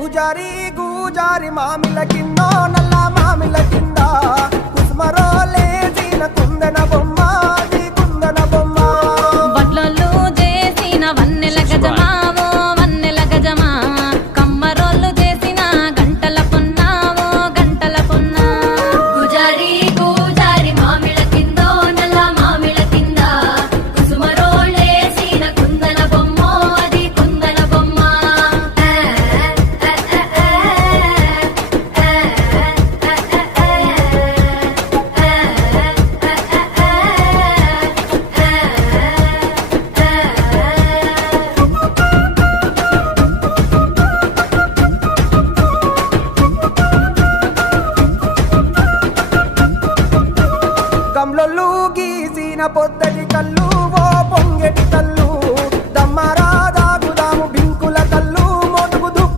గుజారి గుజారి మామిల కిందో నల్ల మామిల కింద కుసుమరోలేసిన కుందన బొమ్మ అది కుందన బొమ్మ వడ్లలు చేసిన వన్నెల గజమావో వన్నెల గజమా కమ్మరోళ్ళు చేసిన గంటల పొన్నావో గంటల పొన్నా గుజారి గుజారి మామిళ్ళ కిందో నల్ల మామిళ్ళ కింద కుసుమరోళ్ళేసిన కుందన బొమ్మ అది కుందన బొమ్మ కమ్లొల్లు గీసిన పొద్ద